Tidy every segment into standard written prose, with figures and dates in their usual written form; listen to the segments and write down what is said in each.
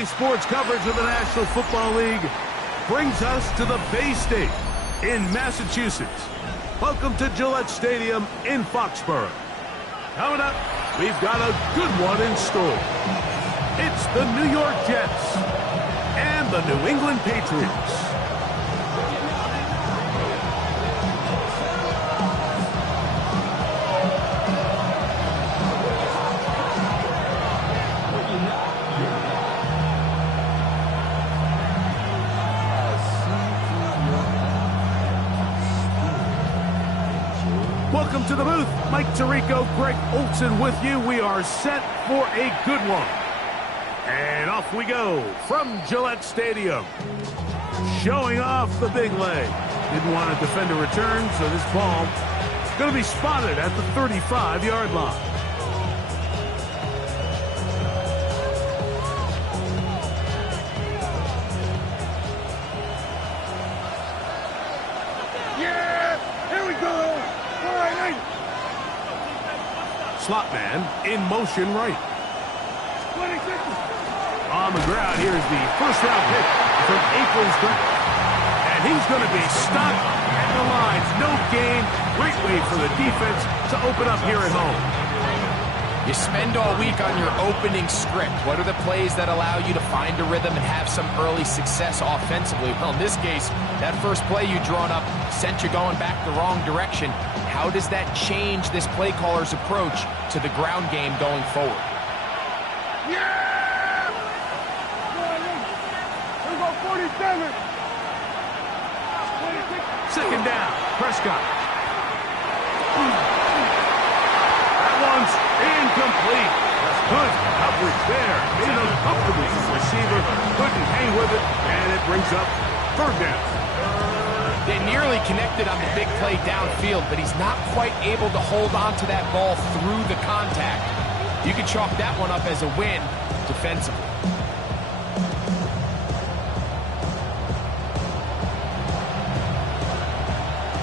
Today's sports coverage of the National Football League brings us to the Bay State in Massachusetts. Welcome to Gillette Stadium in Foxborough. Coming up, we've got a good one in store. It's the New York Jets and the New England Patriots. Welcome to the booth. Mike Tirico, Greg Olson with you. We are set for a good one. And off we go from Gillette Stadium. Showing off the big leg. Didn't want to defend a return, so this ball is going to be spotted at the 35-yard line. Slot man in motion right. On the ground, here's the first-round pick from April's draft. And he's going to be stopped at the lines. No gain. Great way for the defense to open up here at home. You spend all week on your opening script. What are the plays that allow you to find a rhythm and have some early success offensively? Well, in this case, that first play you drawn up sent you going back the wrong direction. How does that change this play caller's approach to the ground game going forward? Yeah! Here we go, 47. Second down, Prescott. That one's incomplete. Good coverage there. Made it uncomfortable for the receiver. Couldn't hang with it, and it brings up third down. They nearly connected on the big play downfield, but he's not quite able to hold on to that ball through the contact. You can chalk that one up as a win defensively.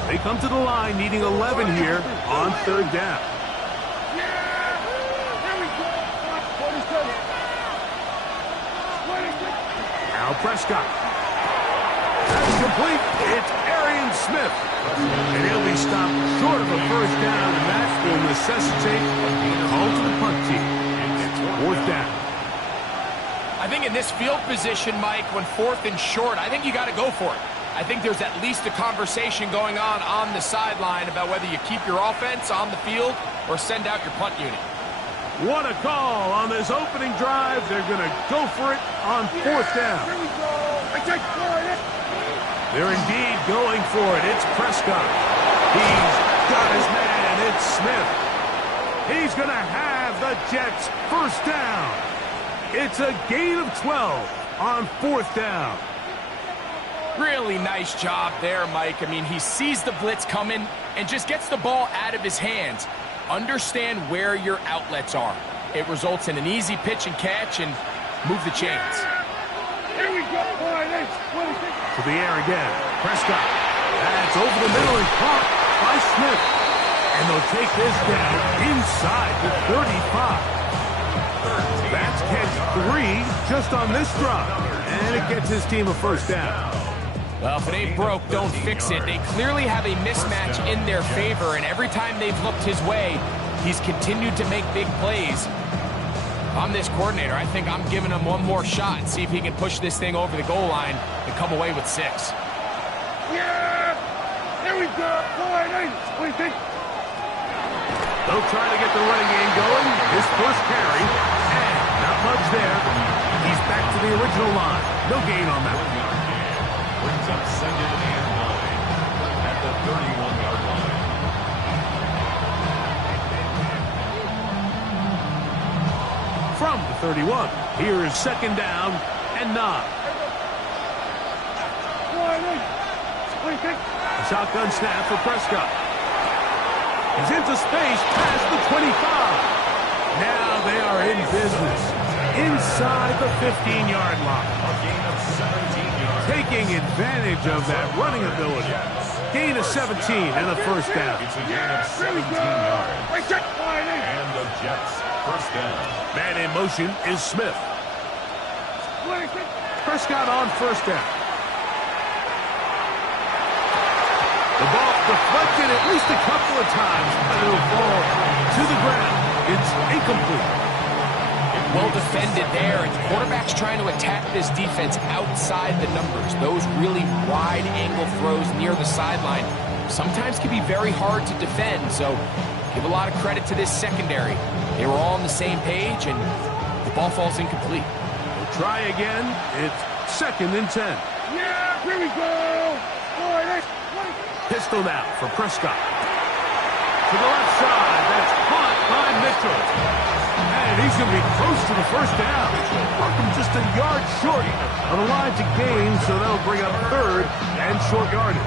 They come to the line needing 11 here on third down. Now Prescott. That's complete. It's Arian Smith. And he'll be stopped short of a first down, and that will necessitate a call to the punt team. Fourth down. I think in this field position, Mike, when fourth and short, I think you got to go for it. I think there's at least a conversation going on the sideline about whether you keep your offense on the field or send out your punt unit. What a call on this opening drive. They're going to go for it on fourth down. Here we go. They're indeed going for it. It's Prescott. He's got his man. It's Smith. He's going to have the Jets first down. It's a gain of 12 on fourth down. Really nice job there, Mike. I mean, he sees the blitz coming and just gets the ball out of his hands. Understand where your outlets are. It results in an easy pitch and catch and move the chains. Here we go. To the air again. Prescott. That's over the middle and caught by Smith. And they'll take this down inside the 35. That's catch 3 just on this drive. And it gets his team a first down. Well, if it ain't broke, don't fix it. They clearly have a mismatch in their favor, and every time they've looked his way, he's continued to make big plays. If I'm this coordinator, I think I'm giving him one more shot and see if he can push this thing over the goal line and come away with 6. Yeah! Here we go. What do you think? They'll try to get the running game going. His first carry, and not much there. He's back to the original line. No gain on that one. Brings up second and 9 at the 31-yard line. From the 31, here is second down and 9. A shotgun snap for Prescott. He's into space past the 25. Now they are in business inside the 15-yard line. A gain of 17 yards. Taking advantage of that running ability. Gain of 17 and a first down. It's a gain of 17 yards. And the Jets first down. Man in motion is Smith. Prescott on first down. The ball deflected at least a couple of times, but it'll fall to the ground. It's incomplete. Well defended there, and quarterback's trying to attack this defense outside the numbers. Those really wide-angle throws near the sideline sometimes can be very hard to defend, so give a lot of credit to this secondary. They were all on the same page, and the ball falls incomplete. We'll try again. It's 2nd and 10. Yeah, here we go. Boy, Pistol now for Prescott. To the left side, that's caught by Mitchell. And he's going to be close to the first down. Welcome just a yard short of the line to gain, so that'll bring up 3rd and short yardage.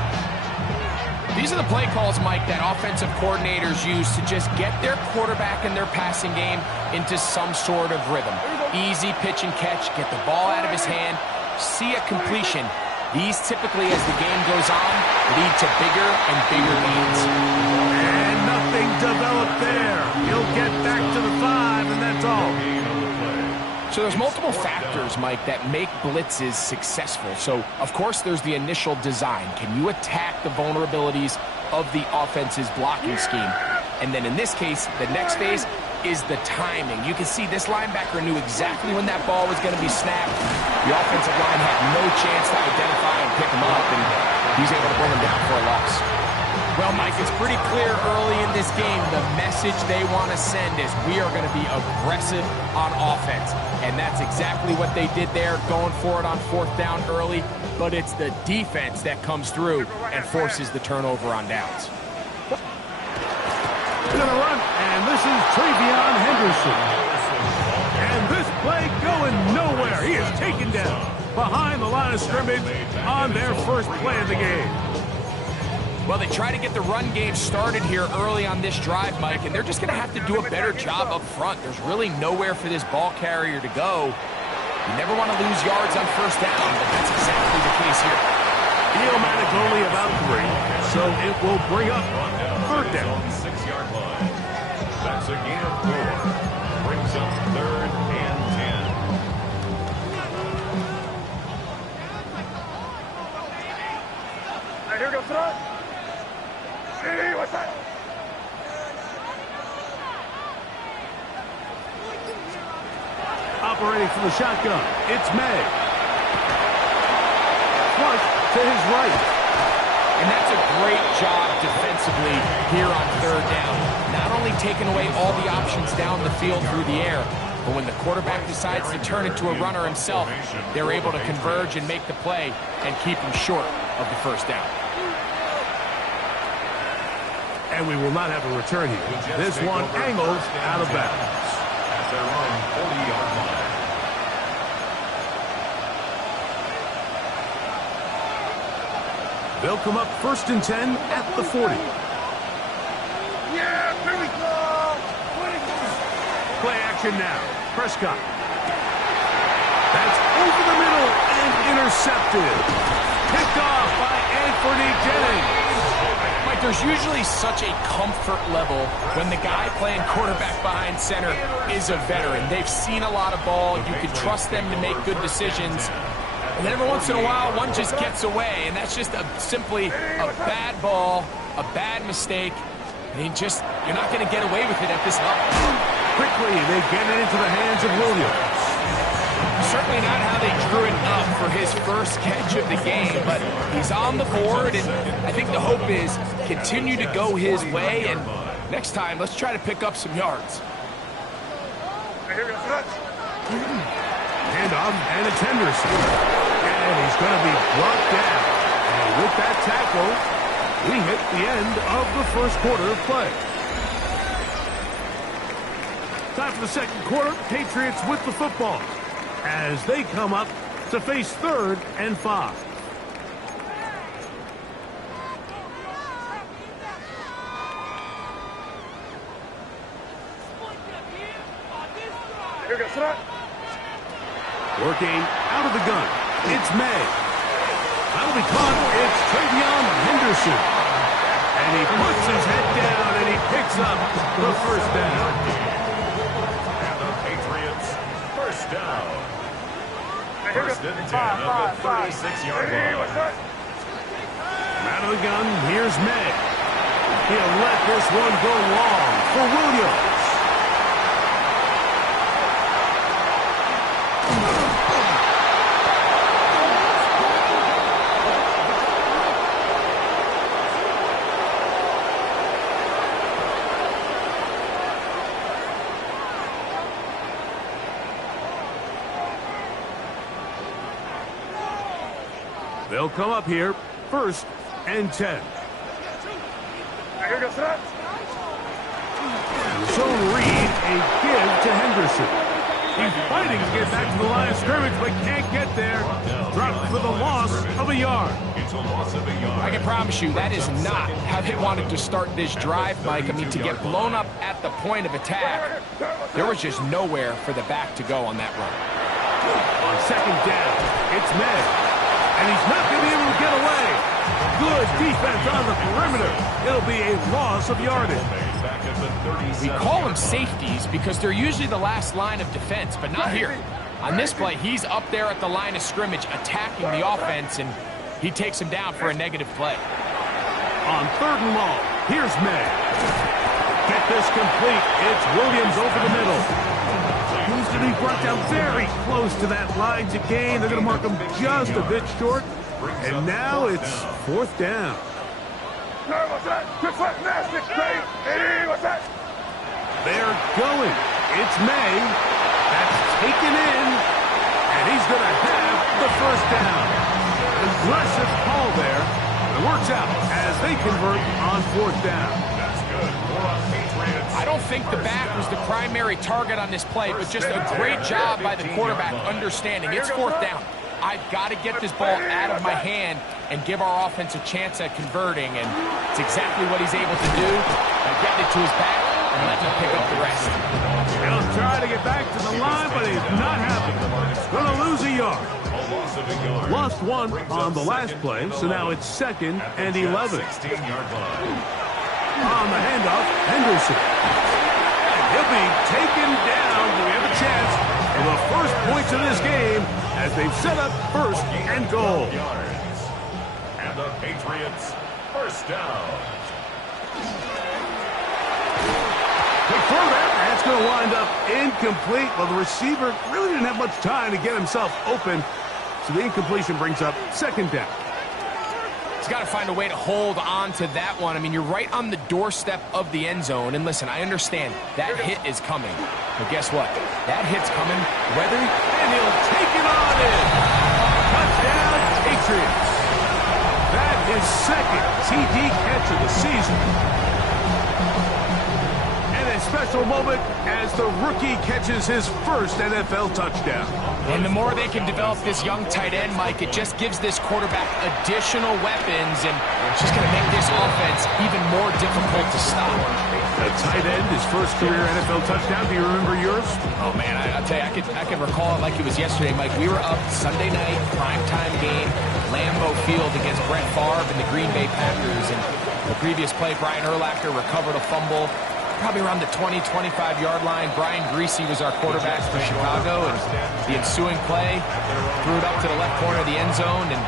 These are the play calls, Mike, that offensive coordinators use to just get their quarterback and their passing game into some sort of rhythm. Easy pitch and catch, get the ball out of his hand, see a completion. These typically, as the game goes on, lead to bigger and bigger leads. And nothing developed there. He'll get back to the 5, and that's all. So there's multiple factors, Mike, that make blitzes successful. So, of course, there's the initial design. Can you attack the vulnerabilities of the offense's blocking scheme? And then in this case, the next phase is the timing. You can see this linebacker knew exactly when that ball was going to be snapped. The offensive line had no chance to identify and pick him up, and he's able to bring him down for a loss. Well, Mike, it's pretty clear early in this game the message they want to send is we are going to be aggressive on offense. And that's exactly what they did there, going for it on 4th down early. But it's the defense that comes through and forces the turnover on downs. Going to run, and this is Travion Henderson. And this play going nowhere. He is taken down behind the line of scrimmage on their first play of the game. Well, they try to get the run game started here early on this drive, Mike, and they're just going to have to do a better job up front. There's really nowhere for this ball carrier to go. You never want to lose yards on first down, but that's exactly the case here. Thielman is only about 3, so it will bring up 3rd down. 6-yard line. That's a gain of 4. Brings up 3rd and 10. Here we go, throw. Hey, what's that? Operating from the shotgun, it's May. Flush to his right. And that's a great job defensively here on 3rd down. Not only taking away all the options down the field through the air, but when the quarterback decides to turn into a runner himself, they're able to converge and make the play and keep him short of the first down. And we will not have a return here. This one angles out of bounds. At their own 40-yard line. They'll come up 1st and 10 at the 40. Yeah, here we go. Play action now. Prescott. That's over the middle and intercepted. Picked off by Anthony Jennings. Mike, there's usually such a comfort level when the guy playing quarterback behind center is a veteran. They've seen a lot of ball. You can trust them to make good decisions. And then every once in a while, one just gets away, and that's just simply a bad ball, a bad mistake. And you're not going to get away with it at this level. Quickly, they get it into the hands of Williams. Certainly not how they drew it up for his first catch of the game, but he's on the board, and I think the hope is continue to go his way, and next time, let's try to pick up some yards. Hand off, and it's Henderson. And he's going to be brought down. And with that tackle, we hit the end of the first quarter of play. Time for the second quarter. Patriots with the football as they come up to face 3rd and 5. Here we go, throw. Working out of the gun. It's May. That'll be caught. It's Travion Henderson. And he puts his head down and he picks up the first down. And the Patriots, first down. First and 10 at the 36-yard line. Out of the gun, here's May. He'll let this one go long for Williams. They'll come up here, 1st and 10. Zone read, a give to Henderson. He's fighting to get back to the line of scrimmage, but can't get there. Dropped for the loss of a yard. It's a loss of a yard. I can promise you that is not how they wanted to start this drive, Mike. I mean, to get blown up at the point of attack, there was just nowhere for the back to go on that run. On 2nd down, it's May. And he's not going to be able to get away. Good defense on the perimeter. It'll be a loss of yardage. We call them safeties because they're usually the last line of defense, but not here. On this play, he's up there at the line of scrimmage attacking the offense, and he takes him down for a negative play. On 3rd and long, here's May. Get this complete. It's Williams over the middle. He's going to be brought down very close to that line to gain. They're going to mark him just a bit short. And now it's 4th down. They're going. It's May. That's taken in. And he's going to have the 1st down. Aggressive call there. It works out as they convert on 4th down. That's good. I don't think the back was the primary target on this play, but just a great job by the quarterback understanding. It's 4th down. I've got to get this ball out of my hand and give our offense a chance at converting, and it's exactly what he's able to do by getting it to his back and letting him pick up the rest. He'll try to get back to the line, but he's not happy. Going to lose a yard. Lost one on the last play, so now it's 2nd and 11. On the handoff, Henderson. And he'll be taken down. We have a chance for the first points of this game as they've set up 1st and goal. And the Patriots, 1st down. Quick throw there. That's going to wind up incomplete. Well, the receiver really didn't have much time to get himself open. So the incompletion brings up 2nd down. He's got to find a way to hold on to that one. I mean, you're right on the doorstep of the end zone. And listen, I understand that hit is coming. But guess what? That hit's coming whether... And he'll take it on in. Touchdown, Patriots. That is 2nd TD catch of the season. And a special moment as the rookie catches his 1st NFL touchdown. And the more they can develop this young tight end, Mike, it just gives this quarterback additional weapons, and it's just going to make this offense even more difficult to stop. The tight end, his 1st career NFL touchdown. Do you remember yours? Oh, man, I'll tell you, I can recall it like it was yesterday, Mike. We were up Sunday night, primetime game, Lambeau Field against Brett Favre and the Green Bay Packers. And the previous play, Brian Urlacher recovered a fumble, probably around the 20, 25-yard line. Brian Greasy was our quarterback for Chicago, and the ensuing play threw it up to the left corner of the end zone, and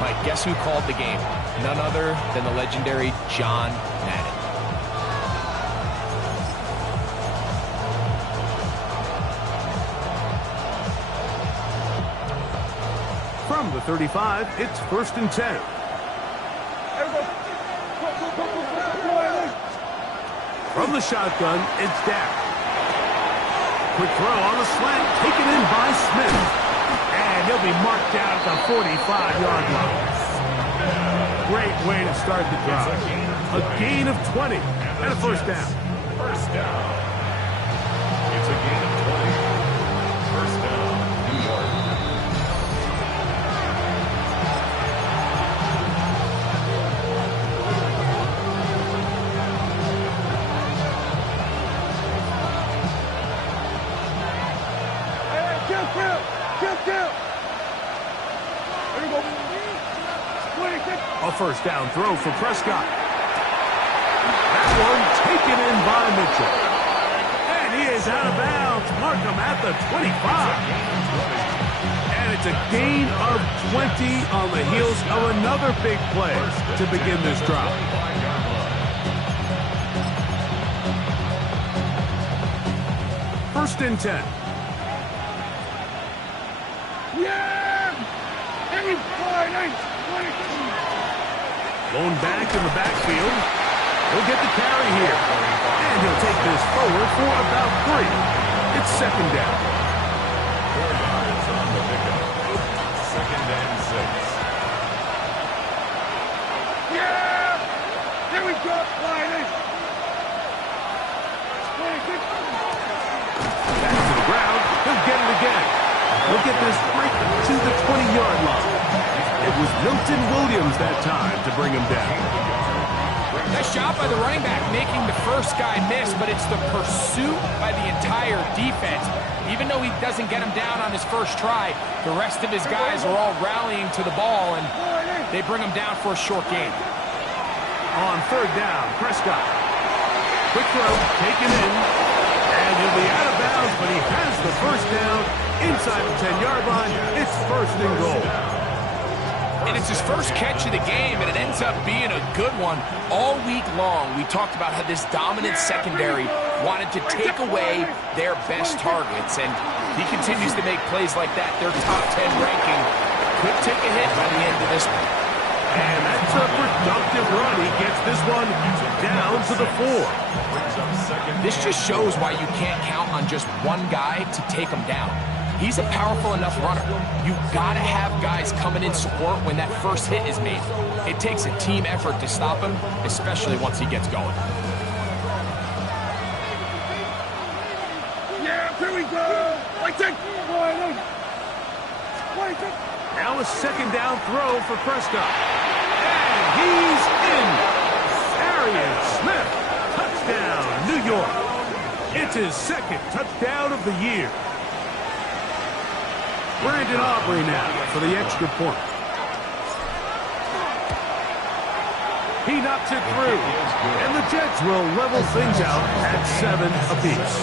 Mike, guess who called the game? None other than the legendary John Madden. From the 35, it's 1st and 10. From the shotgun, it's Dak. Quick throw on the slant, taken in by Smith. And he'll be marked down at the 45-yard line. Great way to start the drive. A gain of 20 and a 1st down. 1st down. It's a gain of 20. 1st down, New York. A 1st down throw for Prescott. That one taken in by Mitchell. And he is out of bounds. Mark him at the 25. And it's a gain of 20 on the heels of another big play to begin this drive. First and 10. Yeah! Every Blown back in the backfield. He'll get the carry here. And he'll take this forward for about 3. It's second down. 4 yards on the pickup. Second and 6. Yeah! Here we go, Back to the ground. He'll get it again. He'll get this right to the 20-yard line. It was Milton Williams that time to bring him down. Nice job by the running back making the first guy miss, but it's the pursuit by the entire defense. Even though he doesn't get him down on his first try, the rest of his guys are all rallying to the ball, and they bring him down for a short gain. On third down, Prescott. Quick throw, taken in. And he'll be out of bounds, but he has the first down inside the 10-yard line. It's first and goal. And it's his first catch of the game, and it ends up being a good one. All week long, we talked about how this dominant secondary wanted to take away their best targets, and he continues to make plays like that. Their top 10 ranking could take a hit by the end of this one. And that's a productive run. He gets this one down to the 4. This just shows why you can't count on just one guy to take him down. He's a powerful enough runner. You've got to have guys coming in support when that first hit is made. It takes a team effort to stop him, especially once he gets going. Yeah, here we go! Now a second down throw for Prescott. And he's in. Arian Smith. Touchdown, New York. It's his second touchdown of the year. Brandon Aubrey now for the extra point. He knocks it through. And the Jets will level things out at 7 apiece.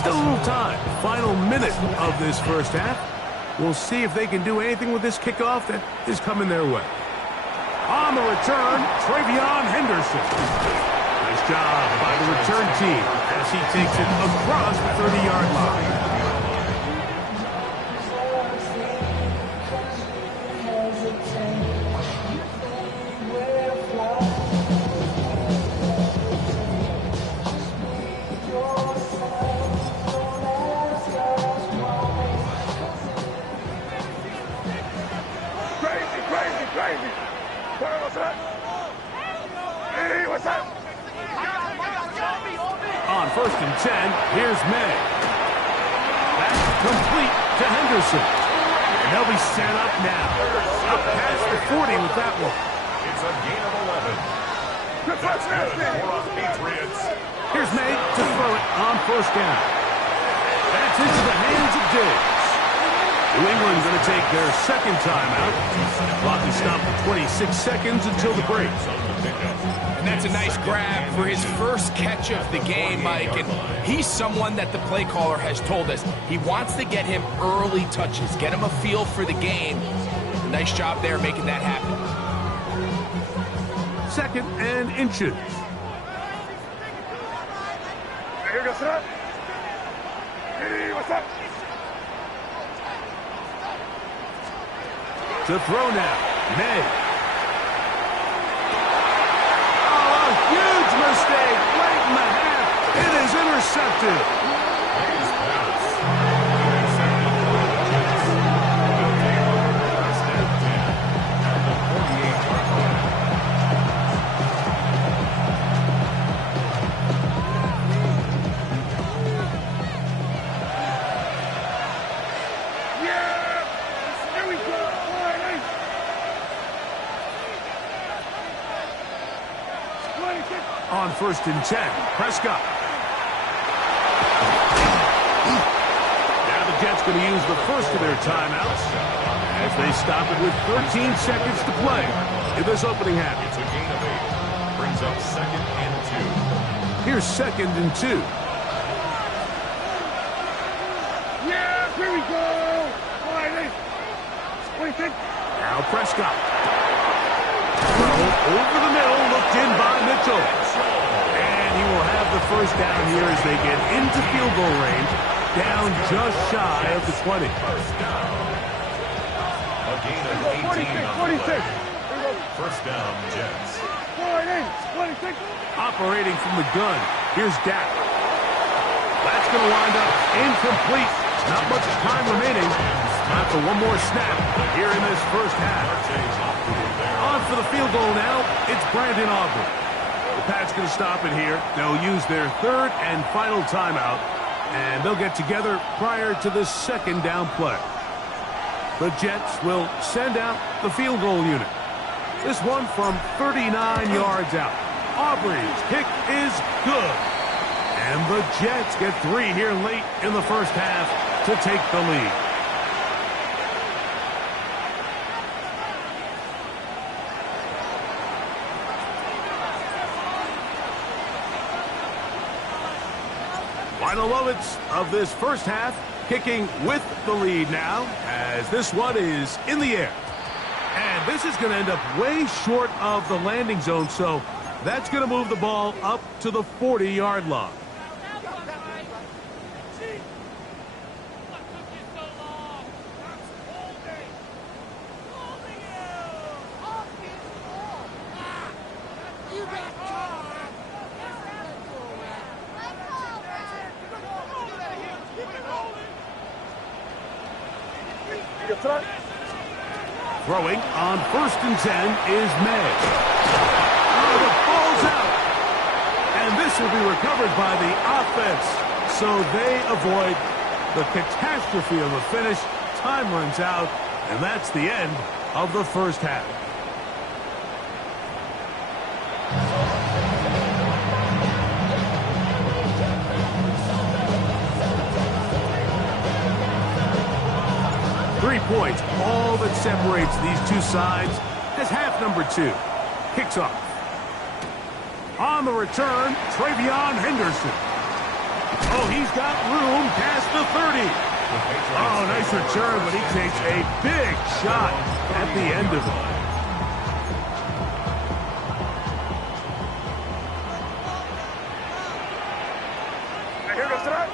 Still a little time. Final minute of this first half. We'll see if they can do anything with this kickoff that is coming their way. On the return, Travion Henderson. Nice job by the return team as he takes it across the 30-yard line. Crazy! What's that? Hey, what's that? On first and 10, here's May. That's complete to Henderson. And they'll be set up now. Up past the 40 with that one. It's a gain of 11. That's for Patriots. Here's May to throw it on first down. That's into the hands of Diggs. New England's going to take their second timeout. Clock is stopped for 26 seconds until the break. And that's a nice grab for his first catch of the game, Mike. And he's someone that the play caller has told us he wants to get him early touches, get him a feel for the game. Nice job there making that happen. Second and inches. Here goes that. Hey, what's that? To throw now, May. Oh, a huge mistake late in the half. It is intercepted. His pass. Intercepted by the Jets. Will take over first and 10 at the 48-yard line. Yeah! Here we go! On first and 10, Prescott. Now the Jets going to use the first of their timeouts as they stop it with 13 seconds to play in this opening half. It's a gain of 8. Brings up second and 2. Here's second and 2. Here we go. All right, Nate. What do you think? Now Prescott. Throw over the middle, looked in by Mitchell. And he will have the first down here as they get into field goal range, down just shy of the 20. First down. A gain of 18 on the play. First down, Jets. 46. Operating from the gun, here's Dak. That's going to wind up incomplete. Not much time remaining. Time for one more snap here in this first half. On for the field goal now, it's Brandon Aubrey. The Pats going to stop it here. They'll use their third and final timeout, and they'll get together prior to the second down play. The Jets will send out the field goal unit. This one from 39 yards out. Aubrey's kick is good. And the Jets get 3 here late in the first half to take the lead. Final moments of this first half, kicking with the lead now, as this one is in the air. And this is going to end up way short of the landing zone, so that's going to move the ball up to the 40-yard line. Throwing on 1st and 10 is May. Oh, the ball's out. And this will be recovered by the offense. So they avoid the catastrophe of a finish. Time runs out, and that's the end of the first half. Points, all that separates these two sides, as half number 2 kicks off. On the return, Travion Henderson. Oh, he's got room past the 30. Oh, nice return, but he takes a big shot at the end of it. Here goes tonight.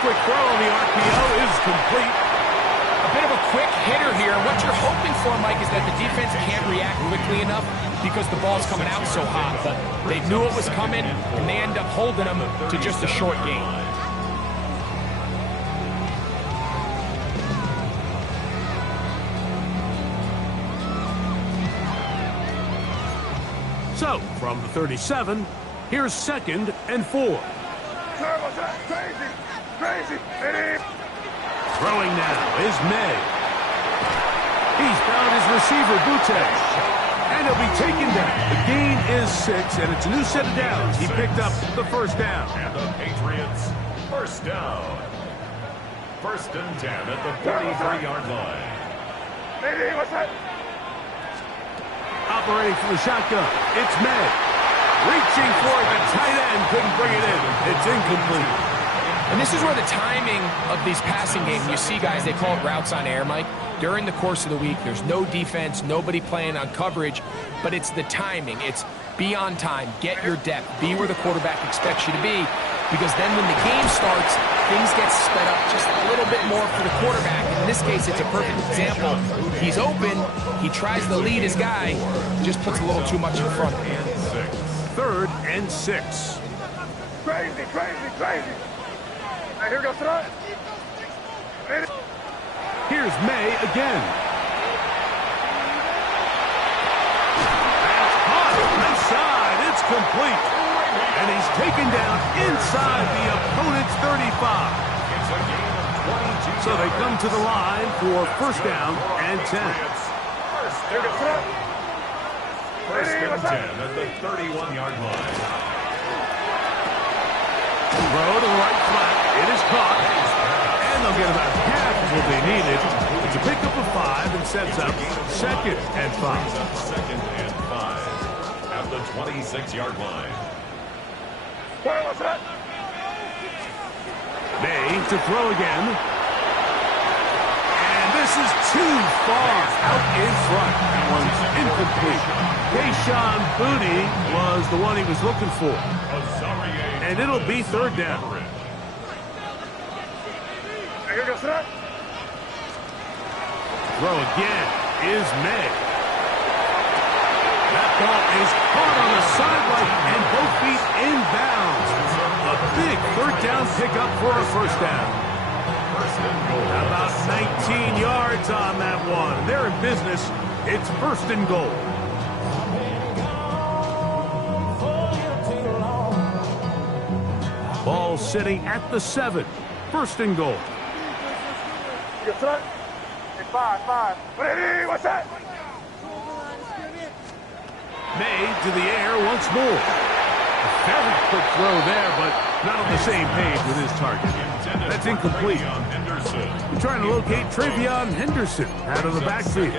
Quick throw on the RPO is complete. A bit of a quick hitter here. What you're hoping for, Mike, is that the defense can't react quickly enough because the ball's coming out so hot. But they knew it was coming, and they end up holding them to just a short gain. So, from the 37, here's 2nd and 4. Crazy. Throwing now is May. He's found his receiver, Butte. And he'll be taken down. The gain is 6, and it's a new set of downs. He picked up the first down. And the Patriots, first down. 1st and 10 at the 43-yard line. Hey, what's that? Operating from the shotgun, it's May. Reaching for it, the tight end couldn't bring it in. It's incomplete. And this is where the timing of these passing games, you see guys, they call it routes on air, Mike. During the course of the week, there's no defense, nobody playing on coverage, but it's the timing. It's be on time, get your depth, be where the quarterback expects you to be, because then when the game starts, things get sped up just a little bit more for the quarterback. In this case, it's a perfect example. He's open, he tries to lead his guy, just puts a little too much in front. 3rd and 6. Crazy. Here goes tonight. Here's May again. That's caught inside. It's complete. And he's taken down inside the opponent's 35. So they come to the line for 1st down and 10. Here goes tonight. 1st and 10 at the 31-yard line. Throw to the right flat. It is caught. And they'll get about half of what they needed. It's a pickup of 5 and sets up 2nd and 5. 2nd and 5 at the 26-yard line. What's that? May to throw again. And this is too far out in front. That one's incomplete. Keyshawn Booty was the one he was looking for. And it'll be third down. Throw again is May. That ball is caught on the sideline and both feet inbounds. A big third down pickup for a first down. About 19 yards on that one. They're in business. It's first and goal. Ball sitting at the 7. First and goal. Five. Ready, what's that? May to the air once more. A fairly quick throw there, but not on the same page with his target. That's incomplete. We're trying to locate Travion Henderson out of the backfield.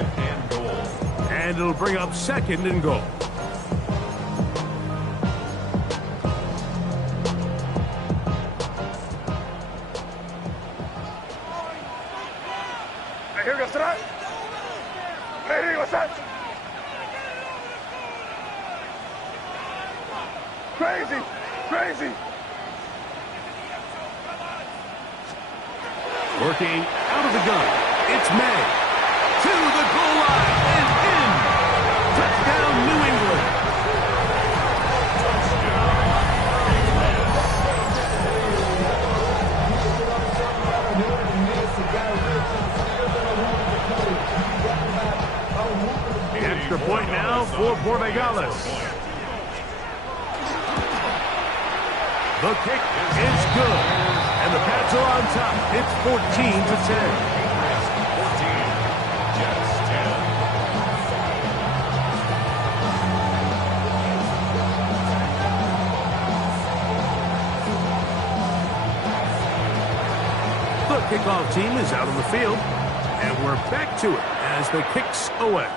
And it'll bring up second and goal. Here goes that. Ready, what's that? Crazy. Working out of the gun. It's May. To the goal line and in. Touchdown, New England. The extra point now for Borregales. The kick is good. And the Pats are on top. It's 14-10. 14. Jets 10. The kickoff team is out on the field. And we're back to it as the kick's away.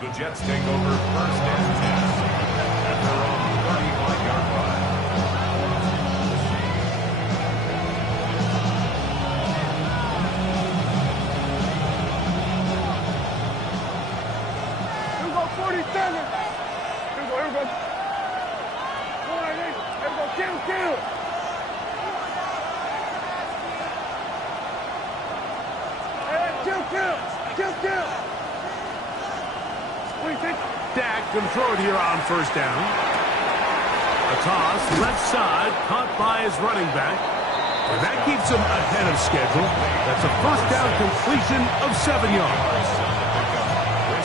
The Jets take over first and 10 at their own 31-yard line. Here we go, 47. Here we go. Go on, here we go, kill. Kill. What do you think? Dak can throw it here on first down. A toss, left side, caught by his running back. And that keeps him ahead of schedule. That's a first down completion of 7 yards.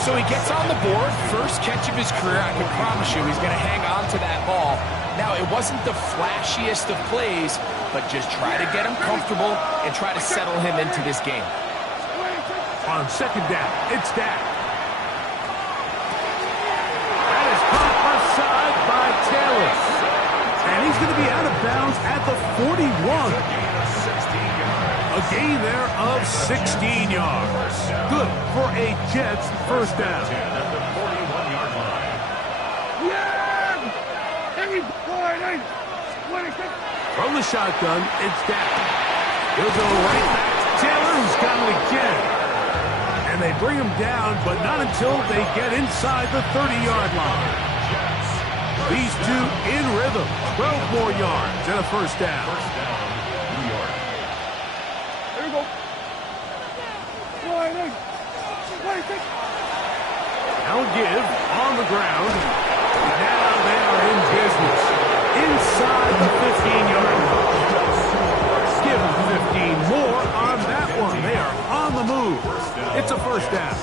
So he gets on the board, first catch of his career. I can promise you he's going to hang on to that ball. Now, it wasn't the flashiest of plays, but just try to get him comfortable and try to settle him into this game. On second down, it's Dak. That is caught aside by Taylor. And he's going to be out of bounds at the 41. A gain there of 16 yards. Good for a Jets first down. At the 41-yard line. Yeah! Here we go, 26. From the shotgun, it's Dak. He'll go right back to Taylor, who's got it again. And they bring him down, but not until they get inside the 30-yard line. These two in rhythm. 12 more yards and a first down. First down, New York. Here we go. 26. Now give on the ground. Now they are in business. Inside the 15-yard line. Give them 15 more on that one. They are on the move. It's a first down.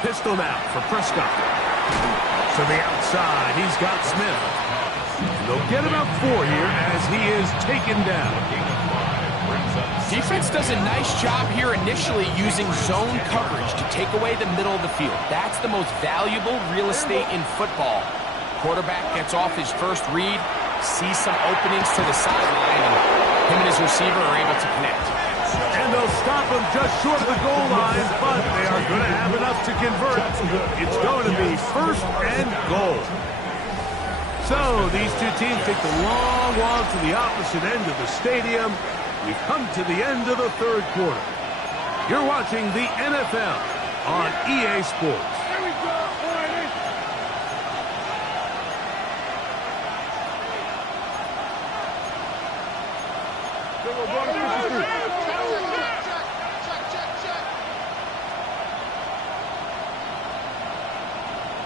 Pistol now for Prescott. To the outside, he's got Smith. They'll get about 4 here as he is taken down. Defense does a nice job here initially using zone coverage to take away the middle of the field. That's the most valuable real estate in football. Quarterback gets off his first read, sees some openings to the sideline, and him and his receiver are able to connect. And they'll stop them just short of the goal line, but they are going to have enough to convert. It's going to be first and goal. So these two teams take the long walk to the opposite end of the stadium. We've come to the end of the third quarter. You're watching the NFL on EA Sports. Here we go.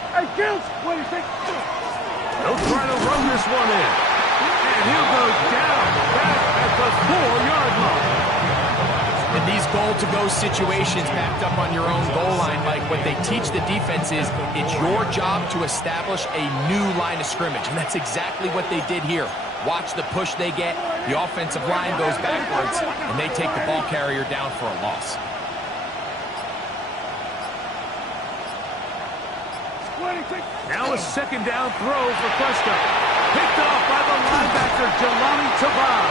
All right, hey, Gills, what do you think? They'll try to run this one in. And he'll go down back at the 4-yard line. In these goal-to-go situations backed up on your own goal line, Mike, what they teach the defense is it's your job to establish a new line of scrimmage, and that's exactly what they did here. Watch the push they get. The offensive line goes backwards, and they take the ball carrier down for a loss. Now a second down throw for Prescott. Picked off by the linebacker, Jelani Tavai.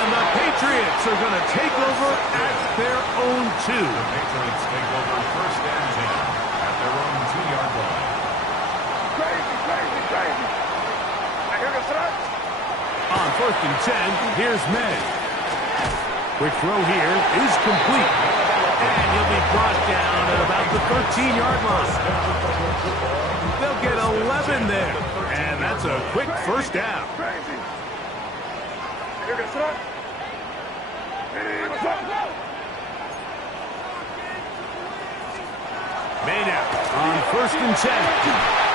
And the Patriots are going to take over at their own 2. The Patriots take over first and 10 at their own 2-yard line. Crazy, crazy, crazy. I hear the threat. On first and 10, here's May. Quick throw here is complete. And he'll be brought down at about the 13-yard line. They'll get 11 there. And that's a quick first down. Crazy. I hear the threat. Hey, what's up? Maynard on first and 10.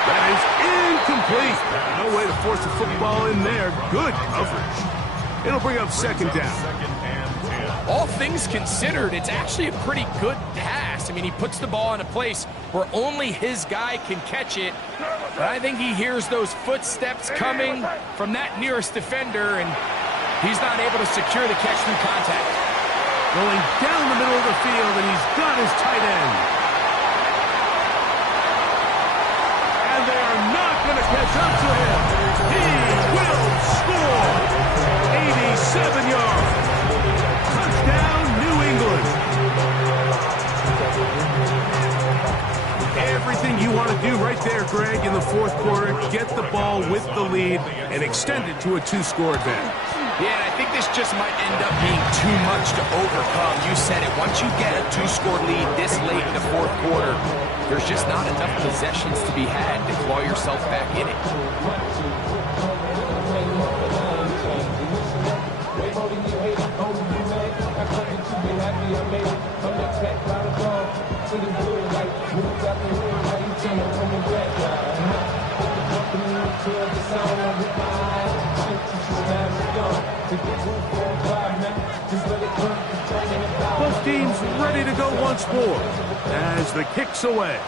That is incomplete. No way to force the football in there. Good coverage. It'll bring up second down. Second and 10. All things considered, it's actually a pretty good pass. I mean, he puts the ball in a place where only his guy can catch it. But I think he hears those footsteps coming from that nearest defender, and he's not able to secure the catch through contact. Going down the middle of the field, and he's got his tight end. And they are not going to catch up to him. He will score. 87 yards. Touchdown, New England. Everything you want to do right there, Greg, in the fourth quarter. Get the ball with the lead and extend it to a 2-score advantage. Yeah, and I think this just might end up being too much to overcome. You said it. Once you get a 2-score lead this late in the fourth quarter, there's just not enough possessions to be had to claw yourself back in it. Both teams ready to go once more as the kick's away.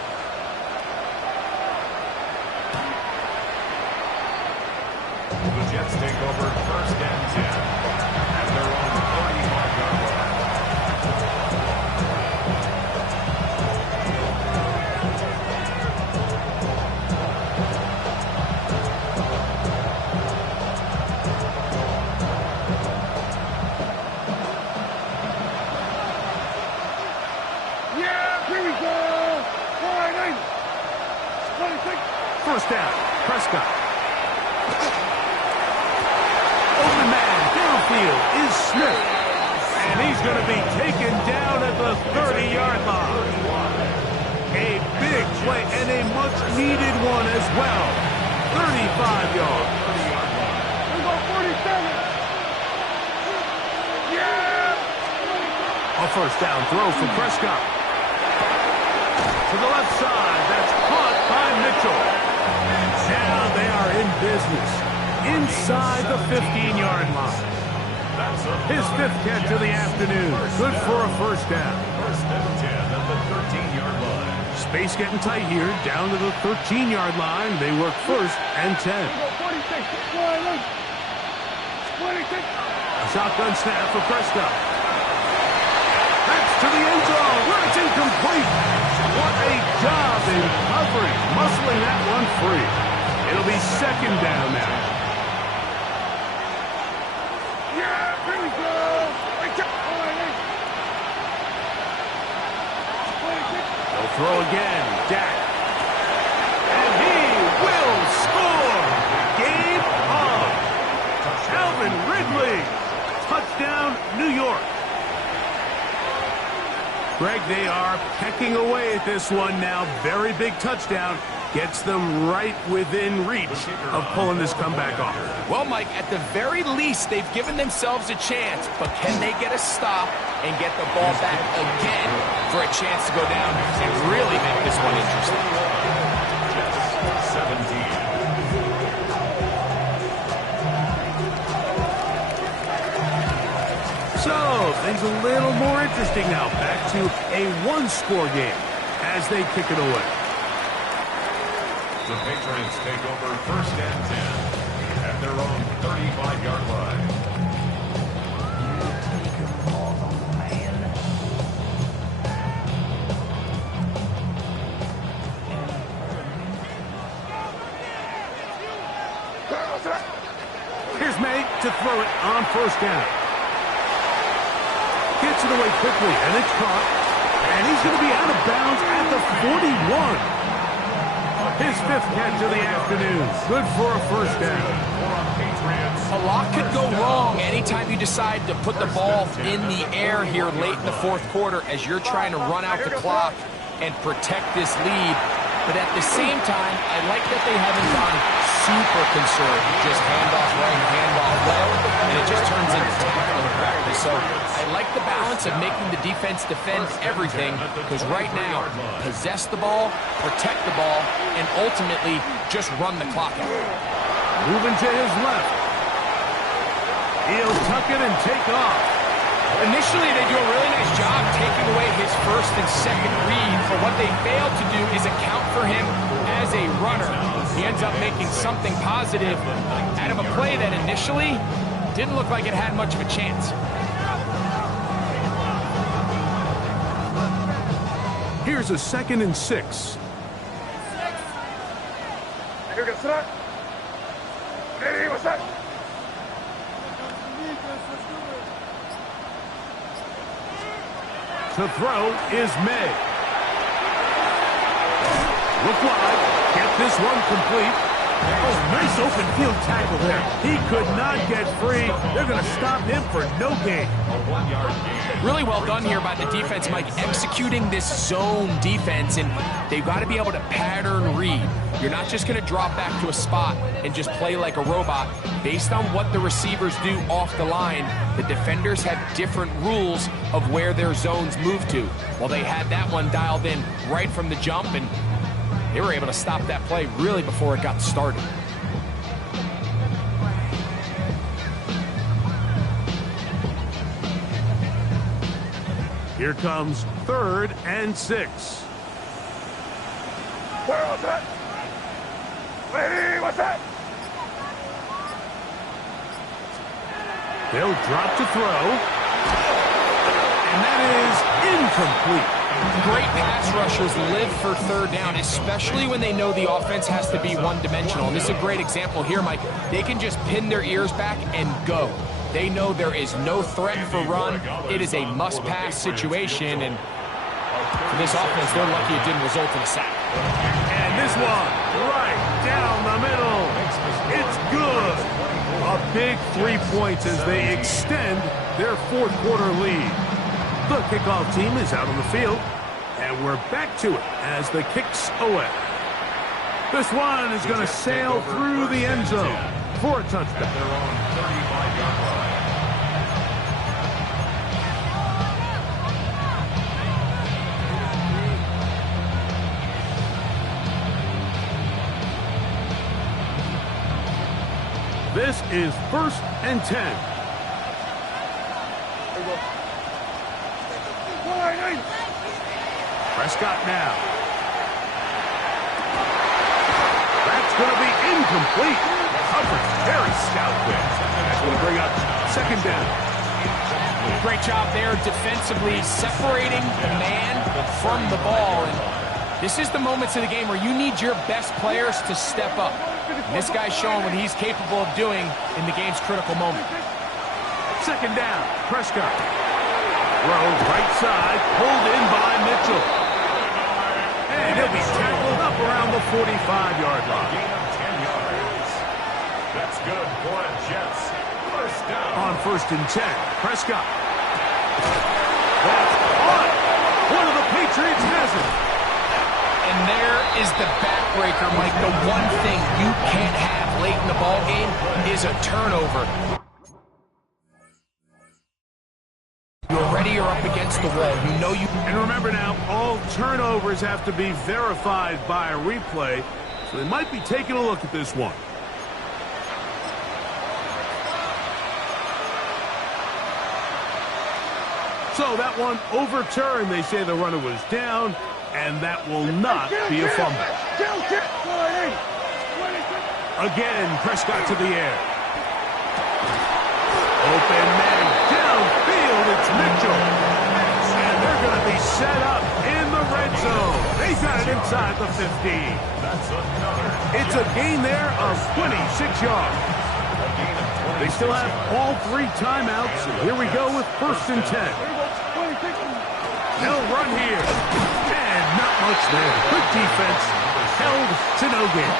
The Jets take over first and 10 at their own 35-yard line. Yeah, here we go. All right, 26. First down, Prescott. Open man, downfield is Smith. And he's going to be taken down at the 30-yard line. A big play and a much-needed one as well. 35 yards. We go 47. Yeah. A first down throw for Prescott. To the left side, that's caught by Mitchell. Now they are in business. Inside the 15-yard line. His 5th catch of the afternoon. Good for a first down. First and 10 at the 13-yard line. Space getting tight here. Down to the 13-yard line. They work first and 10. We go 46. All right, 26. A shotgun snap for Prescott. That's to the end zone. Where it's incomplete. What a job in coverage. Muscling that one free. It'll be second down now. Yeah, here we go. All right, Greg, they are pecking away at this one now. Very big touchdown. Gets them right within reach of pulling this comeback off. Well, Mike, at the very least, they've given themselves a chance, but can they get a stop and get the ball back again for a chance to go down and really make this one interesting? Jets, 17. So, things a little more interesting now. Back to a one-score game as they kick it away. The Patriots take over 1st and 10 at their own 35-yard line. Here's May to throw it on 1st down. Gets it away quickly, and it's caught. And he's going to be out of bounds at the 41. His 5th catch of the afternoon. Good for a 1st down. A lot could go wrong anytime you decide to put the ball in the air here late in the 4th quarter as you're trying to run out the clock and protect this lead. But at the same time, I like that they haven't gone super conservative. Just handoff right, handoff left, and it just turns into tackling practice. So I like the balance of making the defense defend everything, because right now, possess the ball, protect the ball, and ultimately just run the clock out. Moving to his left. He'll tuck it and take off. Initially, they do a really nice job taking away his 1st and 2nd read, but what they fail to do is account for him as a runner. He ends up making something positive out of a play that initially didn't look like it had much of a chance. Here's a 2nd and 6. What's that? To throw is May. Look wide. Get this one complete. Oh, nice open field tackle there. He could not get free. They're going to stop him for no gain. A 1-yard gain. Really well done here by the defense, Mike, executing this zone defense, and they've got to be able to pattern read. You're not just going to drop back to a spot and just play like a robot. Based on what the receivers do off the line, the defenders have different rules of where their zones move to. Well, they had that one dialed in right from the jump, and they were able to stop that play really before it got started. Here comes 3rd and 6. What's that? Lady, what's that? They'll drop to throw. And that is incomplete. Great pass rushers live for 3rd down, especially when they know the offense has to be one-dimensional. And this is a great example here, Mike. They can just pin their ears back and go. They know there is no threat for run. It is a must-pass situation, and for this offense, they're lucky it didn't result in a sack. And this one, right down the middle. It's good. A big 3 points as they extend their 4th quarter lead. The kickoff team is out on the field, and we're back to it as the kick's away. This one is going to sail through the end zone for a touchdown. At their own 35-yard line. This is 1st and 10. Prescott now. That's going to be incomplete. Coverage very stout there. That's going to bring up 2nd down. Great job there defensively, separating the man from the ball. And this is the moments of the game where you need your best players to step up. And this guy's showing what he's capable of doing in the game's critical moment. 2nd down. Prescott. Throw right side, pulled in by Mitchell. And he'll be tackled up around the 45-yard line. Gain of 10 yards. That's good for a Jets. 1st down. On 1st and 10, Prescott. That's on. Patriots has it. And there is the backbreaker, Mike. The one thing you can't have late in the ballgame is a turnover. You're already up against the wall. You know you... And remember now, all turnovers have to be verified by a replay, so they might be taking a look at this one. So that one overturned. They say the runner was down, and that will not be a fumble. Again, Prescott to the air. Open man downfield, it's Mitchell. And they're going to be set up in the red zone. They got it inside the 15. It's a gain there of 26 yards. They still have all 3 timeouts. And here we go with 1st and 10. They'll run here. And not much there. Good defense. Held to no gain.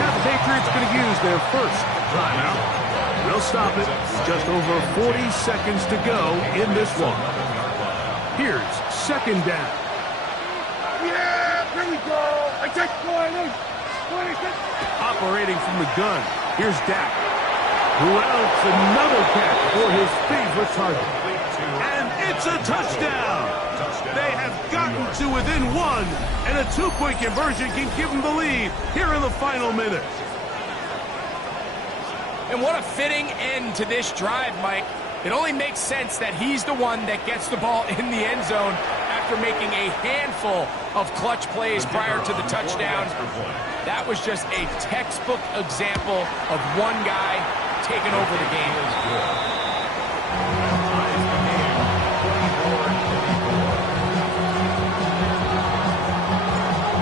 Now the Patriots going to use their 1st timeout. They'll stop it. Just over 40 seconds to go in this one. Here's 2nd down. Yeah, here we go. I take 20. Operating from the gun. Here's Dak. Who else? Another catch for his favorite target. And it's a touchdown. They have gotten to within 1, and a 2-point conversion can give them the lead here in the final minutes. And what a fitting end to this drive, Mike. It only makes sense that he's the one that gets the ball in the end zone after making a handful of clutch plays prior to the touchdown. That was just a textbook example of one guy taking over the game.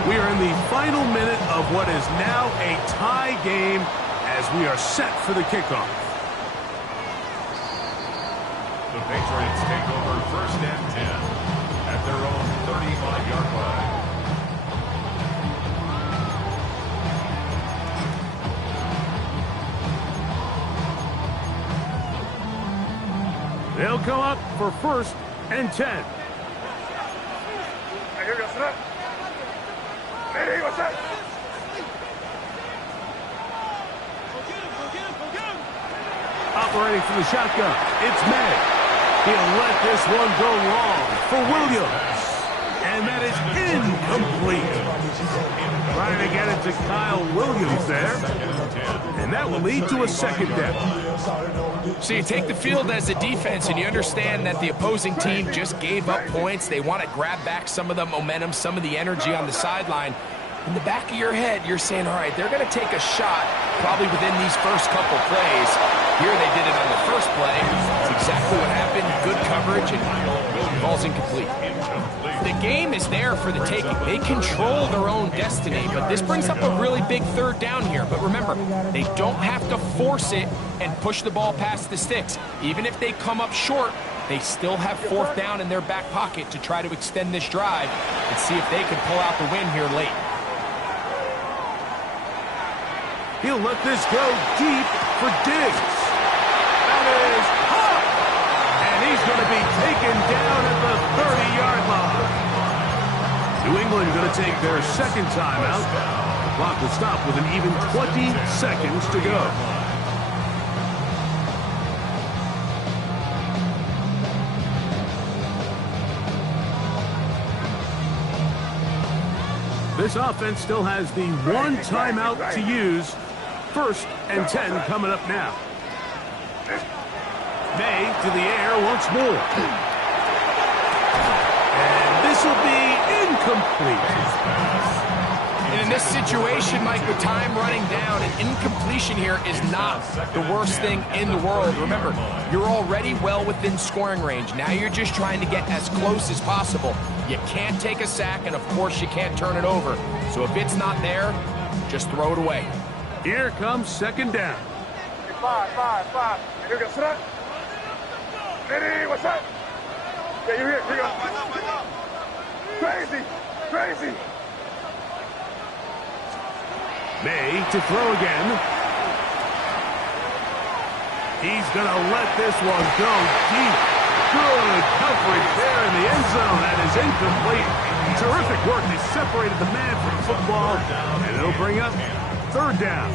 We are in the final minute of what is now a tie game as we are set for the kickoff. The Patriots take over 1st and 10 at their own 35-yard line. They'll come up for 1st and 10. Here we go, set up. Ready, what's up? Operating from the shotgun, it's May. He'll let this one go long for Williams. And that is incomplete. Trying to get it to Kyle Williams there. And that will lead to a 2nd down. So you take the field as a defense and you understand that the opposing team just gave up points. They want to grab back some of the momentum, some of the energy on the sideline. In the back of your head, you're saying, all right, they're going to take a shot probably within these first couple plays. Here they did it on the first play. It's exactly what happened. Good coverage, and ball's incomplete. The game is there for the taking. They control their own destiny, but this brings up a really big 3rd down here. But remember, they don't have to force it and push the ball past the sticks. Even if they come up short, they still have 4th down in their back pocket to try to extend this drive and see if they can pull out the win here late. He'll let this go deep for Diggs. That is hot. And he's going to be taken down at the 30-yard line. New England going to take their 2nd timeout. The clock will stop with an even 20 seconds to go. This offense still has the 1 timeout to use. 1st and 10 coming up now. May to the air once more. And this will be incomplete. And in this situation, Mike, with time running down, an incompletion here is not the worst thing in the world. Remember, you're already well within scoring range. Now you're just trying to get as close as possible. You can't take a sack, and of course you can't turn it over. So if it's not there, just throw it away. Here comes 2nd down. 5. Here we go, set up. Ready, what's up? Yeah, you're here. Here you go. Crazy. May to throw again. He's going to let this one go deep. Good coverage there in the end zone. That is incomplete. Terrific work. They separated the man from the football, and it'll bring up third down.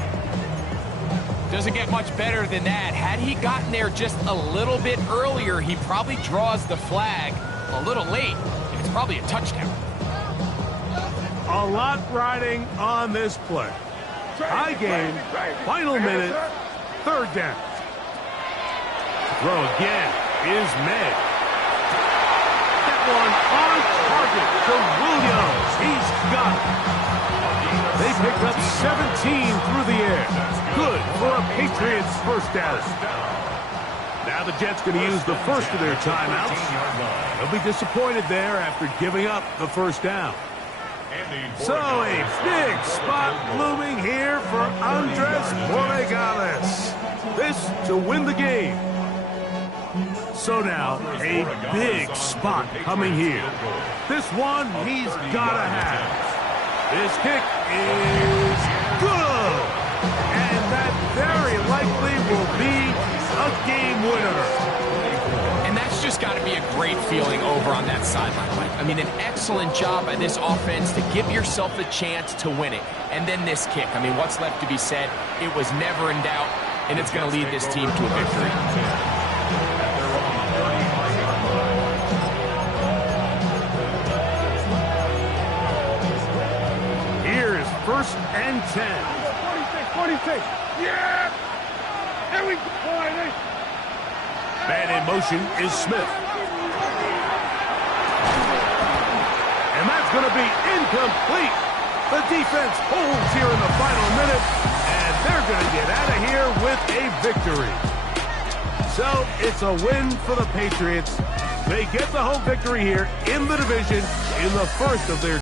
Doesn't get much better than that. Had he gotten there just a little bit earlier, he probably draws the flag a little late. It's probably a touchdown. A lot riding on this play. High game, final minute, third down. Throw again is made. That one on target for Williams. He's got it. They pick up 17 through the air. Good for a Patriots first down. Now the Jets going to use the first of their timeouts. They'll be disappointed there after giving up the first down. So a big spot looming here for Andres Borregales. This to win the game. So now a big spot coming here. This one he's got to have. This kick is good. And that very likely will be a game winner. And that's just got to be a great feeling over on that sideline, Mike. I mean, an excellent job by this offense to give yourself a chance to win it. And then this kick. I mean, what's left to be said? It was never in doubt, and it's going to lead this team to a victory. Here's first and 10. 46. Yeah! There we go. Man in motion is Smith. And that's going to be incomplete. The defense holds here in the final minute, and they're going to get out of here with a victory. So it's a win for the Patriots. They get the home victory here in the division in the first of their